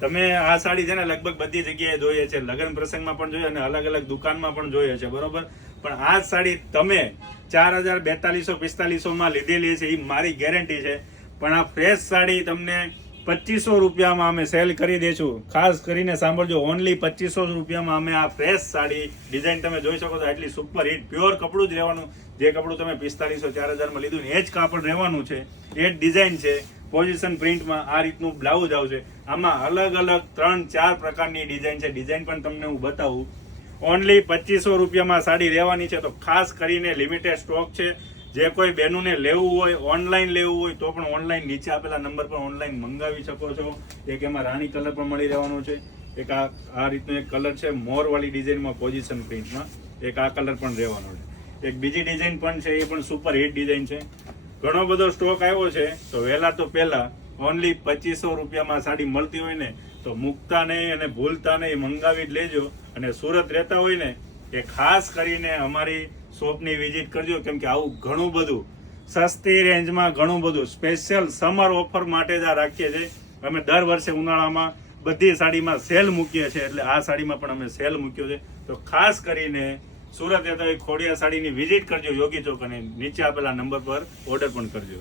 તમે આ સાડી છે ને લગભગ બધી જગ્યાએ જોઈએ છે, લગ્ન પ્રસંગમાં પણ જોઈએ અને અલગ અલગ દુકાનમાં પણ જોઈએ છે, બરોબર. પણ આ સાડી તમે 4000, 4200, 4500 લીધેલી છે, એ મારી ગેરંટી છે. પણ આ ફ્રેશ સાડી તમને 2500 રૂપિયામાં અમે સેલ કરી દઈશું. ખાસ કરીને સાંભળજો, ઓનલી 2500 રૂપિયામાં અમે આ ફ્રેશ સાડી, ડિઝાઇન તમે જોઈ શકો છો, એટલી સુપર હિટ પ્યોર કપડું જ રહેવાનું. જે કપડું તમે 4500, 4000 લીધું ને એ જ કાપડ રહેવાનું છે, એ જ ડિઝાઇન છે. પોઝિશન પ્રિન્ટમાં આ રીતનું બ્લાઉઝ આવશે. આમાં અલગ અલગ 3-4 પ્રકારની ડિઝાઇન છે. ડિઝાઇન પણ તમને હું બતાવું. ઓનલી 2500 રૂપિયામાં સાડી રહેવાની છે. તો ખાસ કરીને લિમિટેડ સ્ટોક છે. જે કોઈ બહેનોને લેવું હોય, ઓનલાઈન લેવું હોય તો પણ ઓનલાઈન નીચે આપેલા નંબર પર ઓનલાઈન મંગાવી શકો છો. એક એમાં રાણી કલર પણ મળી રહેવાનો છે. એક આ રીતનો એક કલર છે મોરવાળી ડિઝાઇનમાં પોઝિશન પ્રિન્ટમાં. એક આ કલર પણ રહેવાનો છે. એક બીજી ડિઝાઇન પણ છે, એ પણ સુપર હિટ ડિઝાઇન છે. ઘણો બધો સ્ટોક આવ્યો છે. તો વહેલા તો પહેલા ઓનલી 2500 રૂપિયામાં સાડી મળતી હોય ને તો મૂકતા નહીં અને ભૂલતા નહીં, મંગાવી જ લેજો. અને સુરત રહેતા હોય ને એ ખાસ કરીને અમારી શોપની વિઝિટ કરજો, કેમ કે આવું ઘણું બધું સસ્તી રેન્જમાં ઘણું બધું સ્પેશિયલ સમર ઓફર માટે જ આ રાખીએ છીએ. અમે દર વર્ષે ઉનાળામાં બધી સાડીમાં સેલ મૂકીએ છીએ, એટલે આ સાડીમાં પણ અમે સેલ મૂક્યો છે. તો ખાસ કરીને સુરત રહેતા હોય ખોડિયા સાડીની વિઝિટ કરજો યોગી ચોક, અને નીચે આપેલા નંબર પર ઓર્ડર પણ કરજો.